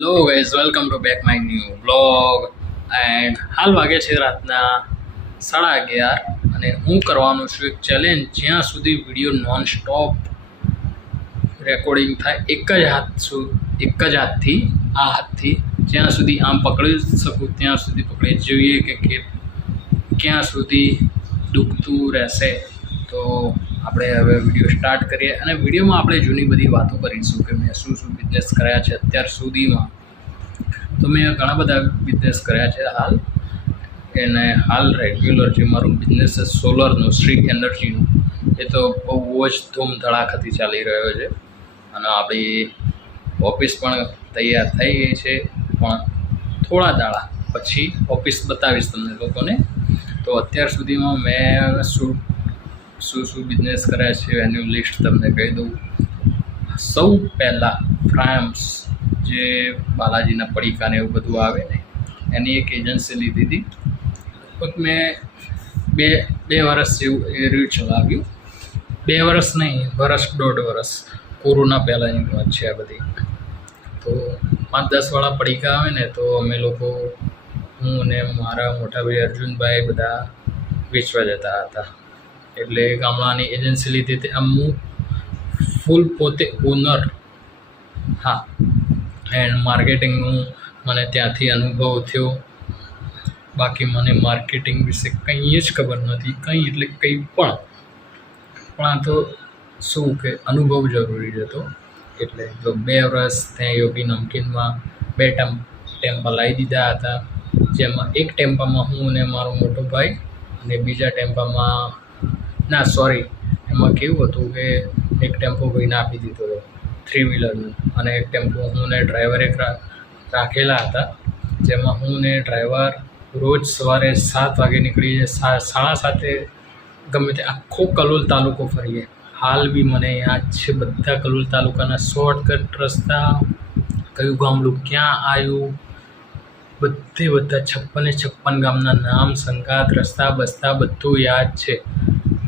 Hello guys, welcome to back my new blog. And હાલ વાગે છે રાતના 11:30 અને હું કરવાનું છું એક ચેલેન્જ. જ્યાં સુધી વિડીયો નોન સ્ટોપ રેકોર્ડિંગ થાય એક જ હાથથી આ હાથથી જ્યાં સુધી આમ પકડી શકું ત્યાં સુધી પકડી જોઈએ કે ક્યાં સુધી દુખતું રહેશે. તો આપણે હવે વિડીયો સ્ટાર્ટ કરીએ અને વિડીયોમાં આપણે જૂની બધી વાતો કરીશું કે મેં શું બિઝનેસ કર્યા છે અત્યાર સુધીમાં. તો મેં ઘણા બધા બિઝનેસ કર્યા છે અને હાલ રેગ્યુલર જે મારું બિઝનેસ છે સોલરનું, સ્ટ્રીટ એનર્જીનું, એ તો બહુ જ ધૂમધડાકાથી ચાલી રહ્યો છે અને આપણી ઓફિસ પણ તૈયાર થઈ ગઈ છે. પણ થોડા દાડા પછી ઓફિસ બતાવીશ તમને લોકોને. તો અત્યાર સુધીમાં મેં શું બિઝનેસ કર્યા છે એનું લિસ્ટ તમને કહી દઉં. સૌ પહેલાં ફ્રામ્સ, જે બાલાજીના પડીકાને એવું બધું આવે ને, એની એક એજન્સી લીધી હતી. લગભગ મેં બે વર્ષ જેવું એ રહ્યું ચલાવ્યું. 2 વર્ષ નહીં, વર્ષ 1.5 વર્ષ. કોરોના પહેલાંની વાત છે આ બધી. તો 5-10 વાળા પડીકા આવે ને, તો અમે લોકો, હું અને મારા મોટા ભાઈ અર્જુનભાઈ બધા વેચવા જતા હતા. એટલે ગામડાની એજન્સી લીધી હતી. આમ હું ફૂલ પોતે ઓનર. હા, એન્ડ માર્કેટિંગનું મને ત્યાંથી અનુભવ થયો. બાકી મને માર્કેટિંગ વિશે કંઈ જ ખબર નથી, કંઈ એટલે કંઈ પણ. આ તો શું કે અનુભવ જરૂરી હતો. એટલે તો 2 વર્ષ ત્યાં યોગી નમકીનમાં 2 ટેમ્પા લાવી દીધા હતા. જેમાં એક ટેમ્પામાં હું અને મારો મોટો ભાઈ, અને બીજા ટેમ્પામાં એમાં કેવું હતું કે એક ટેમ્પો ભાઈને આપી દીધો હતો 3 વ્હીલરનું, અને એક ટેમ્પો હું ને ડ્રાઈવરે રાખેલા હતા. જેમાં હું ને ડ્રાઈવર રોજ સવારે 7 વાગે નીકળીએ, 7:30 ગમે તે આખો કલોલ તાલુકો ફરીએ. હાલ બી મને યાદ છે બધા કલોલ તાલુકાના શોર્ટકટ રસ્તા, કયું ગામડું ક્યાં આવ્યું, બધા 56 ગામના નામ, સંગાત, રસ્તા બસ્તા બધું યાદ છે.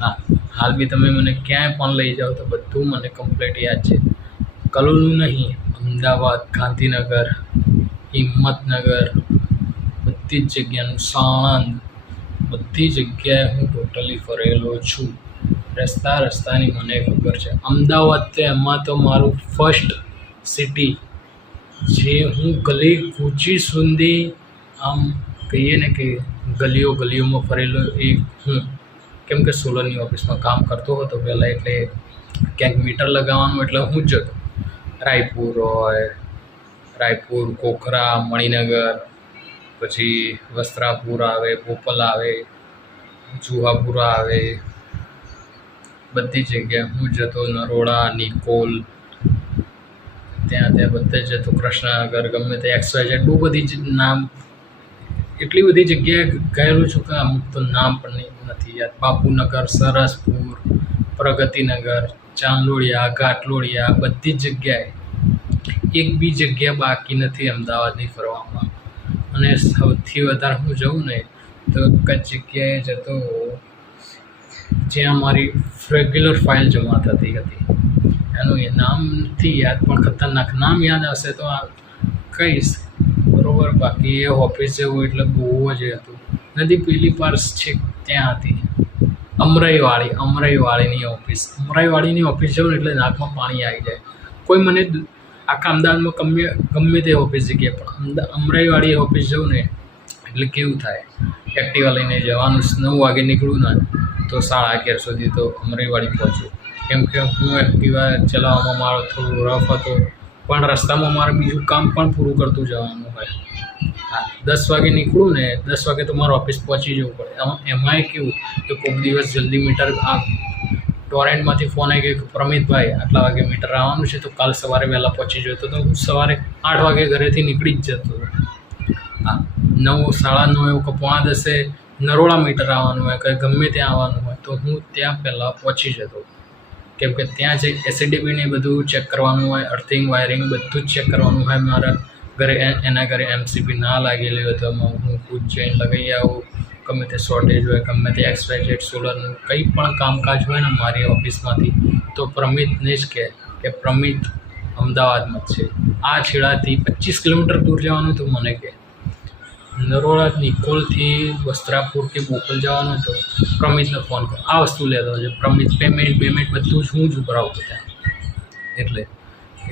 હા, હાલ બી તમે મને ક્યાંય પણ લઈ જાઓ તો બધું મને કમ્પ્લીટ યાદ છે. કલોલનું નહીં, અમદાવાદ, ગાંધીનગર, હિંમતનગર, બધી જ જગ્યાનું, સાણંદ, બધી જગ્યાએ હું ટોટલી ફરેલો છું. રસ્તાની મને ખબર છે. અમદાવાદ તો એમાં તો મારું ફર્સ્ટ સિટી, જે હું ગલી કૂચી સુધી, આમ કહીએ ને કે ગલીઓમાં ફરેલો એ હું. કેમ કે સોલરની ઓફિસમાં કામ કરતો હતો પહેલાં, એટલે ક્યાંક મીટર લગાવવાનું એટલે હું જ જતો. રાયપુર, કોખરા, મણિનગર, પછી વસ્ત્રાપુર આવે, બોપલ આવે, જુહાપુરા આવે, બધી જગ્યાએ હું જતો. નરોડા, નિકોલ, ત્યાં બધે જતો. કૃષ્ણનગર, ગમે તે XYZ, બહુ બધી જ નામ, એટલી બધી જગ્યાએ ગયેલું છું કે અમુક તો નામ પણ નથી યાદ. બાપુનગર, સરસપુર, પ્રગતિનગર, ચાંદલોડિયા, ઘાટલોડિયા, બધી જ જગ્યાએ એક બી જગ્યા બાકી નથી અમદાવાદની ફરવામાં. અને સૌથી વધારે હું જઉં ને તો એક જ જગ્યાએ જતો જ્યાં મારી રેગ્યુલર ફાઇલ જમા થતી હતી. એનું એ નામ નથી યાદ, પણ ખતરનાક નામ યાદ હશે તો કહીશ, બરાબર. બાકી એ ઓફિસ જવું એટલે બહુ જ હતું. નદી પેલી પાર છે ત્યાં હતી, અમરાઈવાળીની ઓફિસ જવું ને એટલે નાકમાં પાણી આવી જાય. કોઈ મને આખા અમદાવાદમાં ગમે તે ઓફિસ જગ્યાએ, પણ અમરાઈવાળી ઓફિસ જવું ને એટલે કેવું થાય. એક્ટિવા લઈને જવાનું, 9 વાગે નીકળું ને તો 11:30 સુધી તો અમરાઈવાળી પહોંચું. કેમ કે હું એક્ટિવા ચલાવવામાં મારો થોડું રફ હતો, પણ રસ્તામાં મારે બીજું કામ પણ પૂરું કરતું જવાનું હોય. હા, 10 વાગે નીકળું ને 10 વાગે તો મારે ઓફિસ પહોંચી જવું પડે. એમાંય કેવું કે કોઈક દિવસ જલ્દી મીટર ટોરેન્ટમાંથી ફોન આવી ગયો કે પ્રમિતભાઈ આટલા વાગે મીટર આવવાનું છે, તો કાલ સવારે વહેલા પહોંચી જતો. તો હું સવારે 8 વાગે ઘરેથી નીકળી જ જતો. હા, 9, 9:30 એવું કે 9:45 નરોડા મીટર આવવાનું હોય કે ગમે ત્યાં આવવાનું હોય તો હું ત્યાં પહેલાં પહોંચી જતો. કેમ કે ત્યાં જે એસડીબીને બધું ચેક કરવાનું હોય, અર્થિંગ, વાયરિંગ બધું જ ચેક કરવાનું હોય. મારા ઘરે એના ઘરે MCB ના લાગેલી હોય તો હું ખુદ જઈને લગાવી આવું. ગમે તે શોર્ટેજ હોય, ગમે તે XYZ સોલરનું કંઈ પણ કામકાજ હોય ને મારી ઓફિસમાંથી, તો પ્રમિતને જ કહે કે પ્રમિત અમદાવાદમાં જ છે. આ છેડાથી 25 કિલોમીટર દૂર જવાનું હતું. મને કે નરોડા નિકોલથી વસ્ત્રાપુર કે બોપલ જવાનું હતું. પ્રમિતને ફોન કરો, આ વસ્તુ લેતો છે. પ્રમિત પેમેન્ટ બધું જ હું જ ઉભરાવતો ત્યાં.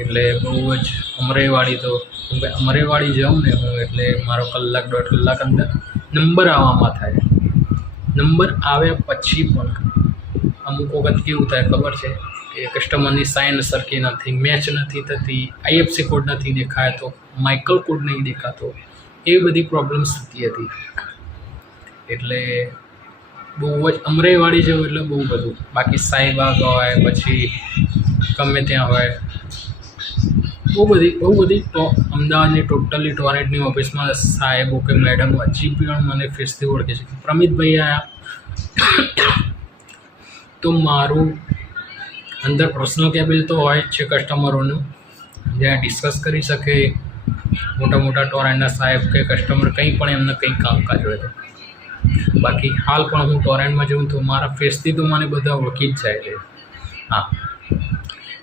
એટલે બહુ જ અમરેવાડી તો અમરેવાડી જાઉં ને હું એટલે મારો કલાક 1.5 કલાક અંદર નંબર આવવામાં થાય. નંબર આવ્યા પછી પણ અમુક વખત કેવું થાય ખબર છે કે કસ્ટમરની સાઇન સરખી નથી, મેચ નથી થતી, આઈએફસી કોડ નથી દેખાતો, માઇકલ કોડ નહીં દેખાતો, એવી બધી પ્રોબ્લેમ્સ થતી હતી. એટલે બહુ જ અમરેવાડી જવું એટલે બહુ બધું. બાકી સાઈબાગ હોય, પછી ગમે ત્યાં હોય, બહુ બધી તો અમદાવાદની ટોટલી ટોરેન્ટની ઓફિસમાં સાહેબો કે મેડમ હજી પણ મને ફેસથી ઓળખે છે. પ્રમિતભાઈ આવ્યા તો મારું અંદર પર્સનલ કેબિન તો હોય જ છે કસ્ટમરોનું, જ્યાં ડિસ્કસ કરી શકે મોટા ટોરેન્ટના સાહેબ કે કસ્ટમર કંઈ પણ એમને કંઈ કામકાજ હોય તો. બાકી હાલ પણ હું ટોરેન્ટમાં જઉં તો મારા ફેસથી તો મને બધા ઓળખી જ જાય છે. હા,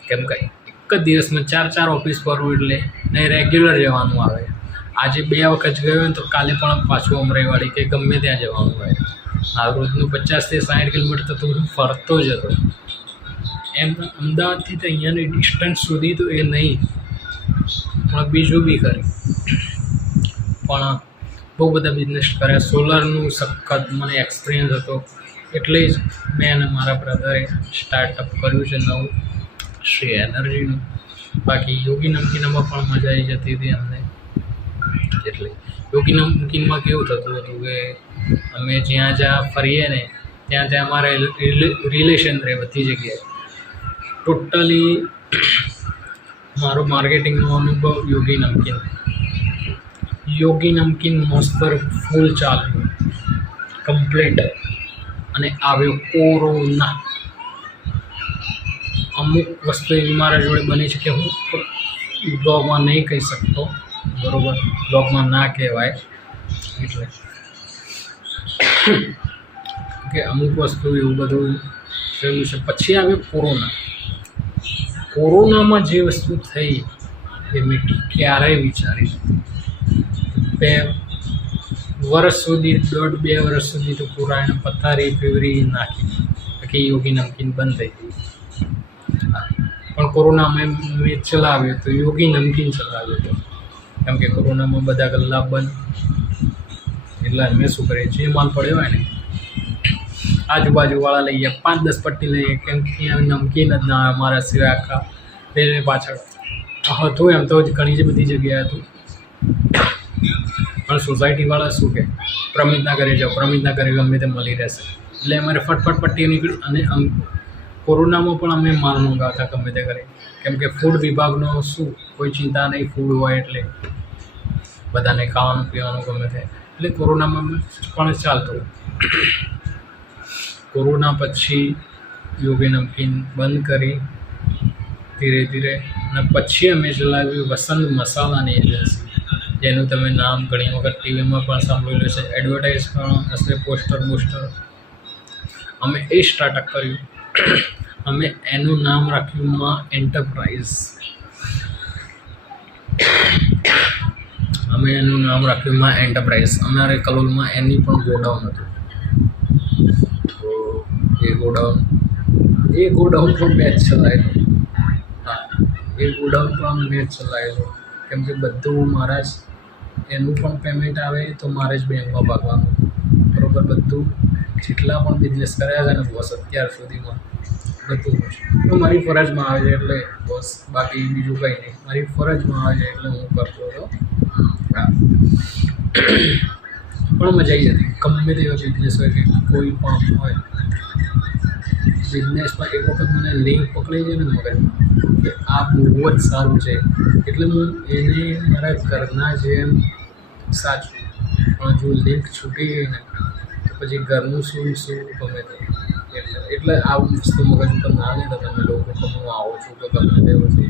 કેમ કે એક જ દિવસમાં 4 ઓફિસ ફરવું એટલે ને રેગ્યુલર જવાનું આવે. આજે 2 વખત ગયો ને તો કાલે પણ પાછું અમરેવાડી કે ગમે ત્યાં જવાનું હોય. આ રોજનું 50 થી 60 કિલોમીટર તો હું ફરતો જ હતો. એમ અમદાવાદથી તો અહીંયાની ડિસ્ટન્સ સુધી તો એ નહીં, પણ બીજું બી કરી પણ બહુ બધા બિઝનેસ કર્યા. સોલરનું સખત મને એક્સપિરિયન્સ હતો, એટલે જ મેં અને મારા બ્રધરે સ્ટાર્ટઅપ કર્યું છે નવું, શ્રી એનર્જીનું. બાકી યોગી નમકીનમાં પણ મજા આવી જતી હતી અમને. એટલે યોગી નમકીનમાં કેવું થતું હતું કે અમે જ્યાં ફરીએ ને ત્યાં અમારે રિલેશન રહે બધી જગ્યાએ. ટોટલી મારો માર્કેટિંગનો અનુભવ યોગી નમકીન મોસ્તર ફૂલ ચાલ્યું કમ્પ્લીટ. અને આવ્યો કોરોના. અમુક વસ્તુ એવી મારા જોડે બની છે કે હું બ્લોગમાં નહીં કહી શકતો, બરાબર, બ્લોગમાં ના કહેવાય. એટલે કે અમુક વસ્તુ એવું બધું થયું છે. પછી આવ્યો કોરોનામાં જે વસ્તુ થઈ એ મેં ક્યારેય વિચારી. 2 વર્ષ સુધી 1.5-2 વર્ષ સુધી તો પૂરા એને પથારી ફેવરી નાખી, બાકી યોગી નમકીન બંધ થઈ ગઈ. પણ કોરોનામાં મેં ચલાવ્યો તો યોગી નમકીન ચલાવ્યો હતો, કેમ કે કોરોનામાં બધા ગલ્લા બંધ. એટલે મેં શું કરીએ, જે માલ પડ્યો હોય ને આજુબાજુવાળા લઈએ, 5-10 પટ્ટી લઈએ, કેમ કે નમકીન જ ના આવે મારા સિવાય આખા રેલવે પાછળ હતું. એમ તો ઘણી જ બધી જગ્યાએ હતું, પણ સોસાયટીવાળા શું કહે, પ્રમિતના ઘરે જાઓ, પ્રમિતના ઘરે ગમે તે મળી રહેશે. એટલે અમારે ફટફટ પટ્ટી નીકળી. અને કોરોનામાં પણ અમે માલ મંગાવતા ગમે તે ઘરે, કેમ કે ફૂડ વિભાગનો શું કોઈ ચિંતા નહીં, ફૂડ હોય એટલે બધાને ખાવાનું પીવાનું ગમે તે. એટલે કોરોનામાં પણ ચાલતું. કોરોના પછી યોગી નમકીન બંધ કરી ધીરે ધીરે. અને પછી અમે ચલાવ્યું વસંત મસાલાની એજન્સી, જેનું તમે નામ ઘણી વખત ટીવીમાં પણ સાંભળેલું છે, એડવર્ટાઇઝ પણ હશે, પોસ્ટર. અમે એ સ્ટાર્ટઅપ કર્યું. અમે એનું નામ રાખ્યું માં એન્ટરપ્રાઇઝ. અમારે કલોલમાં એની પણ ગોડાઉન હતું. તો એ ગોડાઉન પણ મેં જ ચલાવેલો. કેમ કે બધું મારા જ, એનું પણ પેમેન્ટ આવે તો મારે જ બેંકમાં ભાગવાનું, બરાબર. બધું જેટલા પણ બિઝનેસ કર્યા છે ને બોસ અત્યાર સુધીમાં બધું તો મારી ફરજમાં આવે છે, એટલે બોસ, બાકી બીજું કંઈ નહીં. મારી ફરજમાં આવે છે એટલે હું કરતો હતો. હા, પણ મજા આવી જતી. ગમે તેવા બિઝનેસ હોય કે કોઈ પણ હોય, બિઝનેસમાં એક વખત મને લિંક પકડી જાય ને મગજમાં કે આ બહુ જ સારું છે, એટલે હું એને મારા ઘરના જેમ સાચું. પણ જો લિંક છૂટી ગઈ ને તો પછી ઘરનું શું ગમે તે. એટલે આવું વસ્તુ મગજ ઉપર ના લેતા તમે લોકો કે હું આવું છું કે ગમે તે વસ્તુ.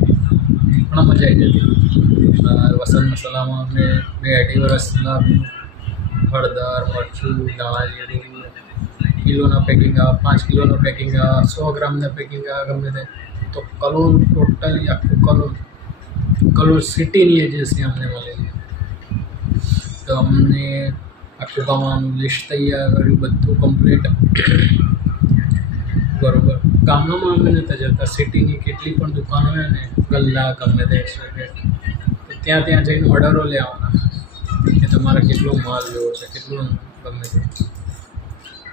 પણ મજા આવી જતી. વસંત મસાલામાં અમે 2-2.5 વર્ષ લાવ્યું. હળદર, મરચું, ધાણા જીરું, કિલોના પેકિંગ આવે, 5 કિલોના પેકિંગ આવે, 100 ગ્રામના પેકિંગ આવે, ગમે તે. તો કલોલ ટોટલી આખું કલોલ કલોલ સિટીની એજન્સી અમને મળેલી. તો અમને આખું ગામનું લિસ્ટ તૈયાર કર્યું, બધું કમ્પ્લીટ. બરોબર, ગામડામાં અમે નહોતા જતા, સિટીની કેટલી પણ દુકાનો હોય ને, ગલ્લા ગમે તે તો ત્યાં જઈને ઓર્ડરો લેવાના કે તમારે કેટલો માલ લેવો છે, કેટલું ગમે તે.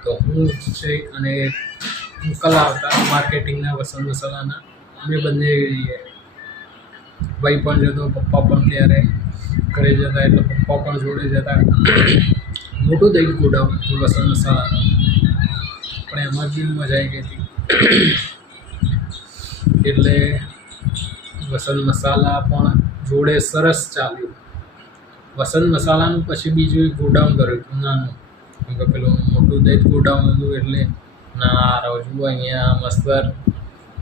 તો હું છે અને કલા હતા માર્કેટિંગના, વસંત મસાલાના, અમે બંને રહીએ. ભાઈ પણ જતો, પપ્પા પણ ત્યારે ઘરે જતા, એટલે પપ્પા પણ જોડે જતા. મોટું દહીં ગોડાઉન વસંત મસાલાનું, પણ એમાં બી મજા આવી ગઈ હતી. એટલે વસંત મસાલા પણ જોડે સરસ ચાલ્યું. વસંત મસાલાનું પછી બીજું એક ગોડાઉન કર્યું હતું નાનું, કેમ કે પેલું મોટું દહીં ગોડાઉન હતું. એટલે ના રજુ અહીંયા મસ્ત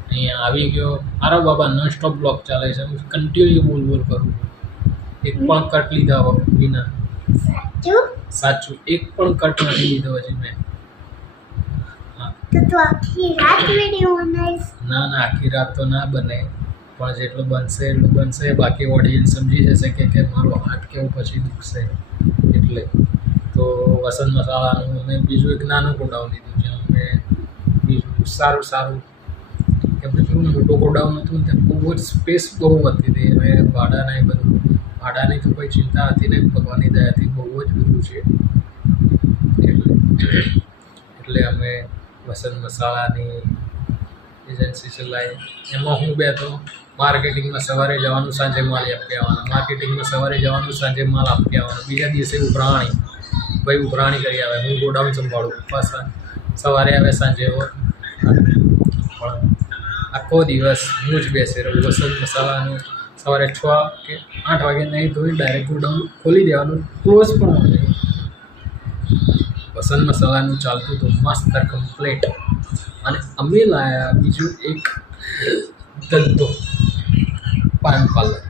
અહીંયા આવી ગયો. મારા બાબા નોન સ્ટોપ બ્લોગ ચાલે છે, હું કન્ટિન્યુ બોલ કરું. એક પણ કટ લીધા વિના. સાચું, એક પણ કટ નથી લીધો હજી મેં. તો આખી રાત વિડિયો બનાવીશ? ના આખી રાત તો ના બને, પણ જેટલું બનશે એટલું બનશે. બાકી ઓડિયન્સ સમજી જશે કે મારો હાથ કેવું પછી દુખશે. એટલે તો વસંત મસાલાનું મેં બીજું એક નાનું ગોડાઉન લીધું, જ્યાં મેં બીજું સારું કેમ કે પેલું મોટું ગોડાઉન હતું ને ત્યાં બહુ જ સ્પેસ બહુ હતી હતી. હવે ભાડાના એ બધું, ભાડાની તો કોઈ ચિંતા હતી નહીં, ભગવાનની દયાથી બહુ જ બધું છે. એટલે અમે વસંત મસાલાની એજન્સી ચલાવી. એમાં હું બે તો માર્કેટિંગમાં સવારે જવાનું, સાંજે માલ આપી આવવાનો. માર્કેટિંગમાં સવારે જવાનું, સાંજે માલ આપી આવવાનો. બીજા દિવસે ઉભરાણી, ભાઈ ઉભરાણી કરી આવે, હું ગોડાઉન સંભાળું. પાછા સવારે આવે, સાંજે પણ આખો દિવસ હું જ બેસી રહું. વસંત મસાલાનું સવારે 6 કે 8 વાગે નહીં ધોઈ ડાયરેક્ટ ગોડાઉન ખોલી દેવાનું, ક્લોઝ પણ આવે. વસંત મસાલાનું ચાલતું હતું મસ્ત કમ્પ્લીટ. અને અમે લાયા બીજું એક ધંધો, પાન પાર્લર,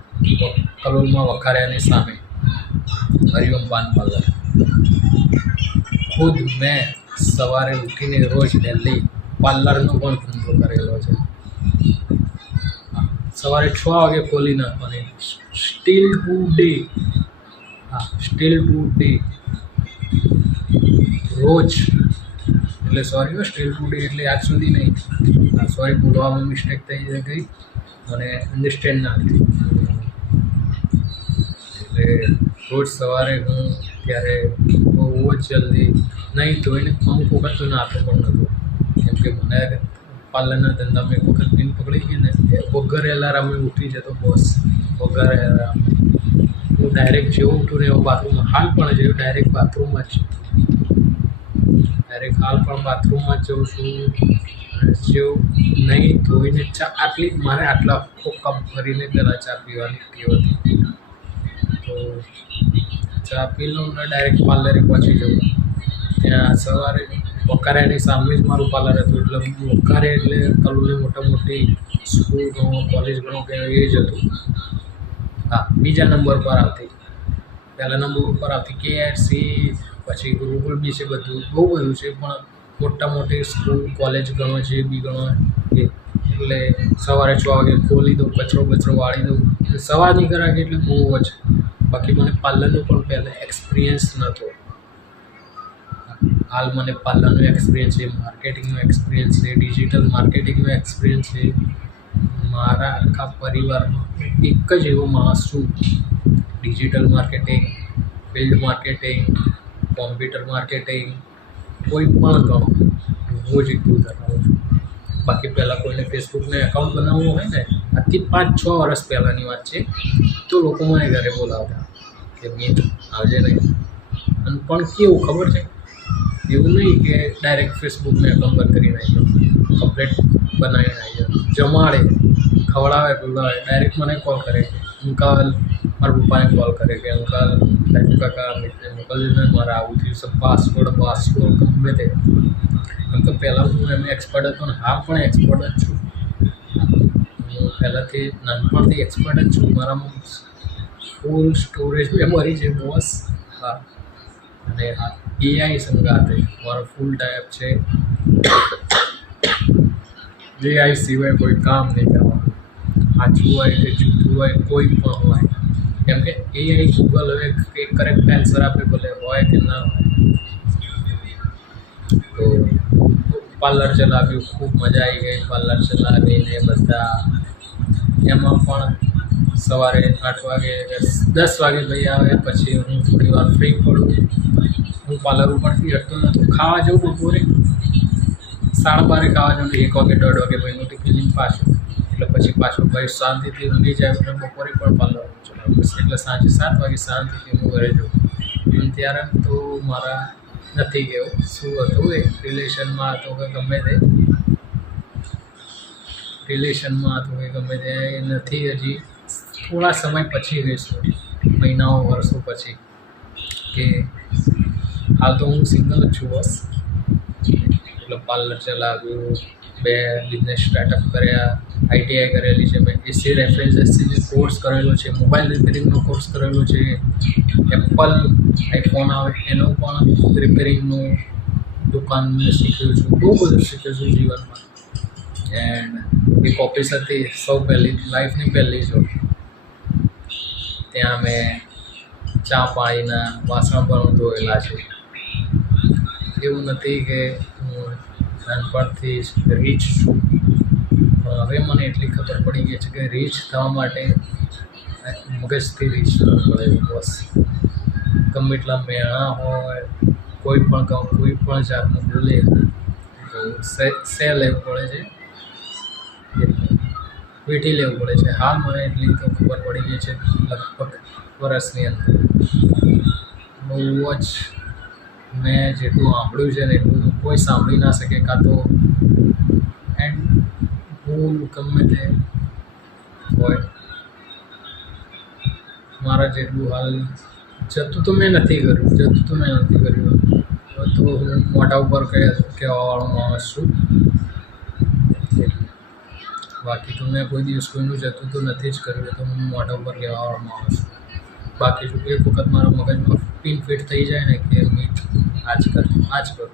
કલોલમાં વખારિયાની સામે હરિઓમ પાન પાર્લર. ખુદ મેં સવારે ઉઠીને રોજ ડેલી પાર્લરનો પણ ધંધો કરેલો છે. સવારે 6 વાગે ખોલી નાખવાની, સ્ટીલ ટુ ડે રોજ. એટલે સોરી, સ્ટીલ ટુ ડે એટલે આજ સુધી નહીં, સોરી બોલવામાં મિસ્ટેક થઈ ગઈ અને અન્ડરસ્ટેન્ડ ના થઈ. એટલે રોજ સવારે હું ત્યારે બહુ જ જલ્દી નહીં ધોઈને અમુક વખત તો નાતો પણ નહોતો, કેમ કે મને પાર્લરના ધંધામાં એક વખત પીન પકડી ગઈ ને, વગર એલાર્મે ઉઠી જતો બોસ. વગર એલાર્મે હું ડાયરેક્ટ જેવું ઉઠું ને એવું બાથરૂમમાં, હાલ પણ જેવું ડાયરેક્ટ બાથરૂમમાં જ જઉં છું. જેવું નહીં ધોઈને ચા, આટલી મારે આટલા આખો કપ ભરીને પહેલાં ચા પીવાની ટેવ હતી. તો ચા પી લઉં ને ડાયરેક્ટ પાર્લરે પહોંચી જાઉં. ત્યાં સવારે વખારિયાની સામે જ મારું પાર્લર હતું. એટલે વખારે એટલે કલોલની મોટી સ્કૂલ ગણો, કોલેજ ગણો કે એ જ હતું. હા, બીજા નંબર પર આવતી, પહેલા નંબર ઉપર આવતી KFC, પછી ગુરુકુલ બી છે, બધું બહુ બધું છે. પણ મોટી સ્કૂલ કોલેજ ગણો, જે બી ગણો એ. એટલે સવારે 6 વાગે ખોલી દઉં, કચરો વાળી દઉં. સવારની કરાવી એટલે બહુ જ. બાકી મને પાર્લરનો પણ પહેલાં એક્સપિરિયન્સ નહોતો. હાલ મને પાર્લરનો એક્સપિરિયન્સ છે, માર્કેટિંગનો એક્સપિરિયન્સ છે, ડિજિટલ માર્કેટિંગનો એક્સપિરિયન્સ છે. મારા આખા પરિવારમાં એક જ એવો માણસ છું, digital marketing, field marketing, computer marketing, કોઈ પણ ગણો હું જ એટલું ધરાવું છું. બાકી પહેલાં કોઈને ફેસબુકને એકાઉન્ટ બનાવવું હોય ને, આજથી 5-6 વર્ષ પહેલાંની વાત છે, તો લોકો મને ઘરે બોલાવતા કે મીત આવજે નહીં. અને પણ કેવું ખબર છે, એવું નહીં કે ડાયરેક્ટ ફેસબુકને એકાઉન્ટ બંધ કરીને આવી જાઓ, કમ્પ્લેટ બનાવીને આવી જાઓ. જમાડે, ખવડાવે, પીવડાવે. ડાયરેક્ટ મને કોલ કરે, અંકલ, મારા પપ્પાને કોલ કરે કે અંકલ લાઈફ કાકા મોકલજો, મારે આવું થયું છે, પાસપોર્ટ ગમે તે. કેમ કે પહેલાં હું એમ એક્સપર્ટ હતો ને, હા પણ એક્સપર્ટ જ છું. હું પહેલાંથી નાનપણથી એક્સપર્ટ જ છું. મારામાં ફૂલ સ્ટોરેજ મેમરી છે બોસ. હા, અને હા, AI સંગાતે મારો ફૂલ ટાઈપ છે. AI સિવાય કોઈ કામ નહીં કરવાનું. સાચું હોય કે જૂઠું હોય કોઈ પણ હોય, કેમ કે AI ગૂગલ હવે એક કરેક્ટ આન્સર આપે, ભલે હોય કે ના હોય. તો પાર્લર ચલાવ્યું, ખૂબ મજા આવી ગઈ પાર્લર ચલાવીને. બધા એમાં પણ સવારે 8 વાગે 10 વાગે ભાઈ આવે, પછી હું થોડી વાર ફ્રી પડું. હું પાર્લર ઉપરથી હટતો નહોતો. ખાવા જવું બપોરે 12:30 ખાવા જવું, 1 વાગે 1:30 વાગે ભાઈનું ટિફિન લઈને પાછું, એટલે પછી પાછું ભાઈ શાંતિથી ઊંઘી જાય. એટલે બપોરે પણ પાર્લર ચલાવું, એટલે સાંજે 7 વાગે શાંતિથી હું ઘરે જઉં. અને ત્યારે તો મારા નથી ગયો શું હતું, એ રિલેશનમાં હતો કે ગમે તે નથી. હજી થોડા સમય પછી કહીશું, મહિનાઓ વર્ષો પછી, કે હાલ તો હું સિંગલ જ છું બસ. એટલે પાર્લર ચલાવ્યું, 2 બિઝનેસ સ્ટાર્ટઅપ કર્યા, ITI કરેલી છે મેં, AC રેફ્રિજરેશનનો કોર્સ કરેલો છે, મોબાઈલ રિપેરિંગનો કોર્સ કરેલો છે, એપલ આઈફોન આવે એનો પણ રિપેરિંગનું દુકાન મેં શીખ્યું છું. બહુ બધું શીખ્યું છું જીવનમાં. એન્ડ એક ઓફિસ હતી સૌ પહેલી, લાઈફની પહેલી જો, ત્યાં મેં ચા પાણીના વાસણ પણ ધોયેલા છે. એવું નથી કે હું નાનપણથી જ રીચ છું, પણ હવે મને એટલી ખબર પડી ગઈ છે કે રીચ થવા માટે મગજથી રીચ થવું પડે બસ. ગમે એટલા મેળા હોય, કોઈ પણ જાતનું બોલે તો સે લેવું પડે છે, વેઠી લેવું પડે છે. હાલ મને એટલી તો ખબર પડી ગઈ છે લગભગ વર્ષની અંદર. બહુ જ મેં જેટલું સાંભળ્યું છે ને એટલું કોઈ સાંભળી ના શકે, કાં તો એન્ડ હું ગમે તે હોય મારા જેટલું હાલ જતું તો મેં નથી કર્યું. તો હું મોઢા ઉપર કહેવાવાળો માણસ છું. બાકી તો મેં કોઈ દિવસ કોઈનું જતું તો નથી જ કર્યું, તો હું મોઢા ઉપર કહેવાવાળો માણસ છું. બાકી જો એક વખત મારા મગજમાં પિન ફિટ થઈ જાય ને કે મીટ આ જ કરું.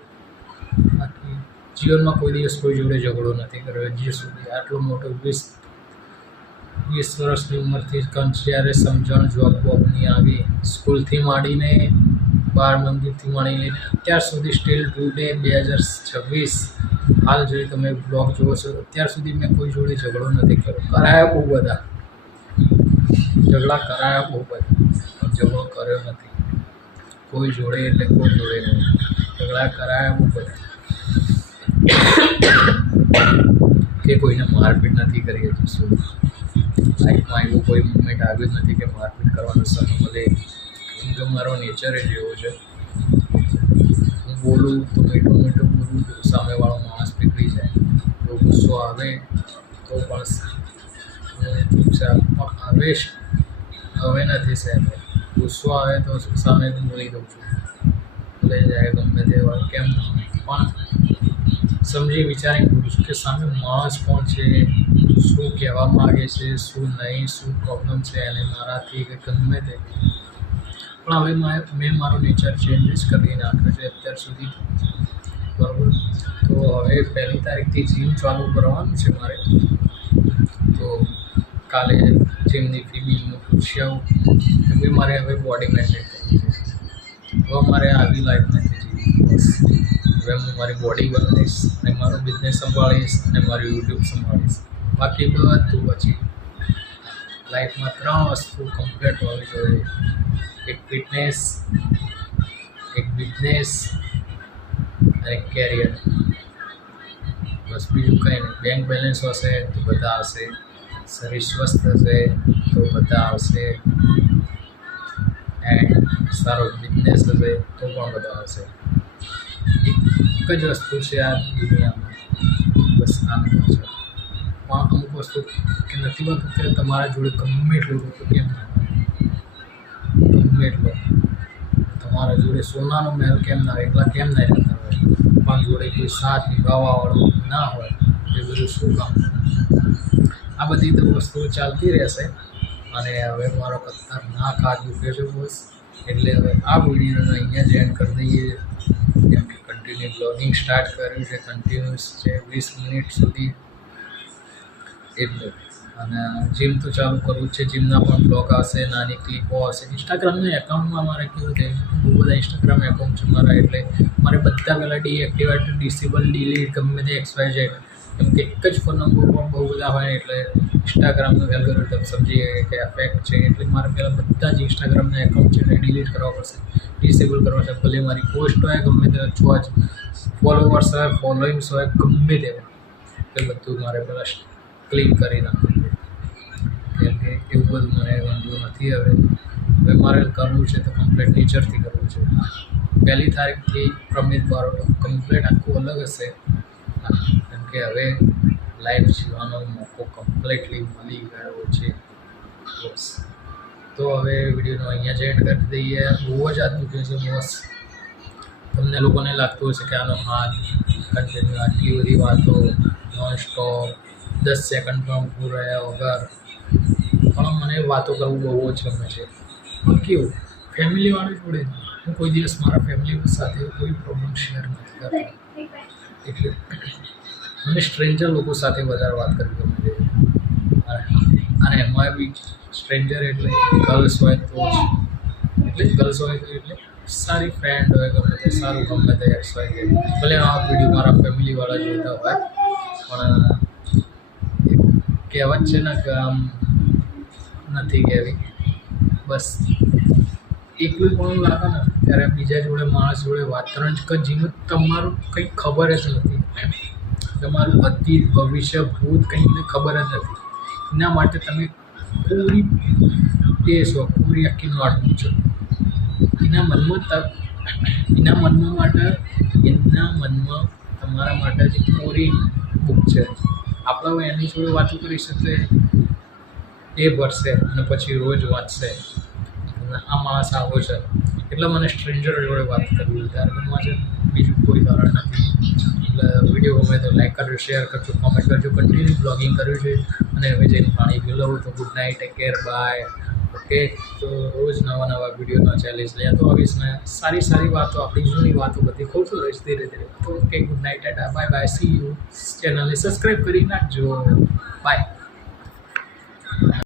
બાકી જીવનમાં કોઈ દિવસ કોઈ જોડે ઝઘડો નથી કર્યો હજી સુધી. આટલો મોટો 20 વર્ષની ઉંમરથી જ્યારે સમજણ જોબ બોબની આવી, સ્કૂલથી માંડીને 12 મંદિરથી માંડીને અત્યાર સુધી સ્ટીલ ટુડે 2026 હાલ જોઈએ તમે બ્લોગ જુઓ છો, અત્યાર સુધી મેં કોઈ જોડે ઝઘડો નથી કર્યો. કરાયા બહુ બધા ઝઘડા, ઝઘડો કર્યો નથી કોઈ જોડે, એટલે કોઈ જોડે નહીં. ઝઘડા કરાયા બહુ બધા, કે કોઈને મારપીટ નથી કરી હજી સુધી. લાઈફમાં એવું કોઈ મુમેન્ટ આવ્યું જ નથી કે મારપીટ કરવાનો સમય મળે. કેમ કે મારો નેચર જ એવો છે, હું બોલું તો મીઠું બોલું તો સામેવાળો માણસ પીગળી જાય. તો ગુસ્સો આવે તો પણ ચૂપચાપ આવેશ હવે નથી સહેતો. ગુસ્સો આવે તો સામે બોલી દઉં છું, લઈ જાય ગમે તે હોય કેમ ના હોય, પણ સમજી વિચારીને બોલું છું કે સામે માણસ કોણ છે, શું કહેવા માગે છે, શું નહીં, શું પ્રોબ્લેમ છે એને મારાથી કે ગમે તે. પણ હવે મેં મારો નેચર ચેન્જીસ કરી નાખ્યો છે અત્યાર સુધી, બરાબર. તો હવે 1 તારીખથી જીમ ચાલુ કરવાનું છે મારે. તો કાલે જીમની ફી બીનું પૂછી આવું, કેમ કે મારે હવે બોડી મેન્ટેન કરવી છે. હવે મારે આવી લાઈફ નથી જીવી બસ. હવે હું મારી બોડી બનાવીશ અને મારો બિઝનેસ સંભાળીશ અને મારું યુટ્યુબ સંભાળીશ. બાકી બધું પછી લાઈફમાં 3 વસ્તુ કમ્પ્લીટ હોવી જોઈએ: એક ફિટનેસ, એક બિઝનેસ અને એક કેરિયર. બસ બીજું કંઈ નહીં. બેંક બેલેન્સ હશે તો બધા આવશે, શરીર સ્વસ્થ હશે તો બધા આવશે, એન્ડ સારો બિઝનેસ હશે તો પણ બધા આવશે. એક જ વસ્તુ છે આ દુનિયામાં, બસ આનું છે. પણ અમુક વસ્તુ કે નથી હોતું કે તમારા જોડે ગમે એટલું હતું કેમ ના હોય, ગમે એટલો તમારા જોડે સોનાનો મહેલ કેમ ના હોય, એકલા કેમ ના રહેતા હોય, પણ જોડે કોઈ સાથ નિભાવવાવાળો ના હોય, એ બધું શું કામ. આ બધી તો વસ્તુઓ ચાલતી રહેશે. અને હવે મારો ખતરનાક હાથ દુખે છે બસ, એટલે હવે આ વિડીયોને અહીંયા જ એન્ડ કરી દઈએ. કેમ કે કન્ટિન્યુ બ્લોગિંગ સ્ટાર્ટ કર્યું છે, કન્ટિન્યુઅસ છે 20 મિનિટ સુધી. એટલે અને જીમ તો ચાલુ કરવું જ છે. જીમના પણ બ્લોગ આવશે, નાની ક્લિપો આવશે. ઇન્સ્ટાગ્રામના એકાઉન્ટમાં મારે કેવું છે, બહુ બધા ઇન્સ્ટાગ્રામ એકાઉન્ટ છે મારા, એટલે મારે બધા પહેલાં ડીએક્ટિવેટ, ડિસેબલ, ડિલીટ ગમે તે XYZ, કેમ કે એક જ ફોન નંબર પણ બહુ બધા હોય એટલે ઇન્સ્ટાગ્રામનું એલ્ગોરિધમ સમજી જાય કે આ ફેક્ટ છે. એટલે મારે પહેલાં બધા જ ઇન્સ્ટાગ્રામના એકાઉન્ટ છે એને ડિલીટ કરવા પડશે, ડિસેબલ કરવા પડશે. ભલે મારી પોસ્ટ હોય ગમે તે છો જ, ફોલોવર્સ હોય, ફોલોઈંગ્સ હોય ગમે તે હોય, એ બધું મારે પહેલાં ક્લીન કરી નાખવું, કેમ કે એવું બધું મને વાંધો નથી. હવે મારે કરવું છે તો કમ્પ્લીટ નેચરથી કરવું છે. 1લી તારીખથી પ્રમિત બારોટો કમ્પ્લીટ આખું અલગ હશે, કેમ કે હવે લાઈફ જીવવાનો મોકો કમ્પ્લીટલી મળી ગયો છે. બસ તો હવે વિડીયોનો અહીંયા જ એન્ડ કરી દઈએ. બહુ જ આજનું કહે છે બસ, તમને લોકોને લાગતું હશે કે આનો હાથ કન્ટિન્યુ આટલી બધી વાતો નોન સ્ટોપ 10 સેકન્ડ પણ ઊભું રહ્યા વગર, પણ મને વાતો કરવું બહુ જ ગમે છે. પણ કેવું ફેમિલીવાળા જોડે હું કોઈ દિવસ મારા ફેમિલી સાથે કોઈ પ્રોબ્લેમ શેર નથી કરતો, એટલે મને સ્ટ્રેન્જર લોકો સાથે વધારે વાત કરવી ગમે છે. અને એમાં બી સ્ટ્રેન્જર એટલે ગર્લ્સ હોય તો જ, એટલે ગર્લ્સ હોય તો એટલે સારી ફ્રેન્ડ હોય ગમે તે, સારું ગમે તે XYZ, ભલે આ વિડીયો મારા ફેમિલીવાળા જોતા હોય, પણ કહેવત છે ને કે આમ નથી કહેવી, બસ એકલું પણ લાગે ને ત્યારે બીજા જોડે માણસ જોડે વાત કરવાની કે જેનું તમારું કંઈ ખબર જ નથી, તમારું અતીત ભવિષ્ય ભૂત કંઈને ખબર જ નથી. એના માટે તમે પૂરી દેશો પૂરી આખી નોટ પૂછો, એના મનમાં તમારા માટે જે પૂરી બુક છે. આપણે એની જોડે વાતો કરી શકીએ, એ ભરશે અને પછી રોજ વાંચશે આ માણસ આવો છે. એટલે મને સ્ટ્રેન્જર જોડે વાત કરવી વધારે ગમે છે, બીજું કોઈ કારણ નથી. એટલે વિડીયો ગમે તો લાઈક કરજો, શેર કરજો, કોમેન્ટ કરજો. કન્ટિન્યુ બ્લોગિંગ કર્યું છે અને હવે જઈને પાણી પી લઉં. તો good night, take care, bye. Okay, તો રોજ નવા વિડીયોનો ચેલેન્જ લેતો આવીશ ને સારી વાતો, આપણી જૂની વાતો બધી ખોલતું રહીશ ધીરે ધીરે. તો okay, good night, Tata, bye bye, C you. ચેનલને સબસ્ક્રાઈબ કરી નાખજો. બાય.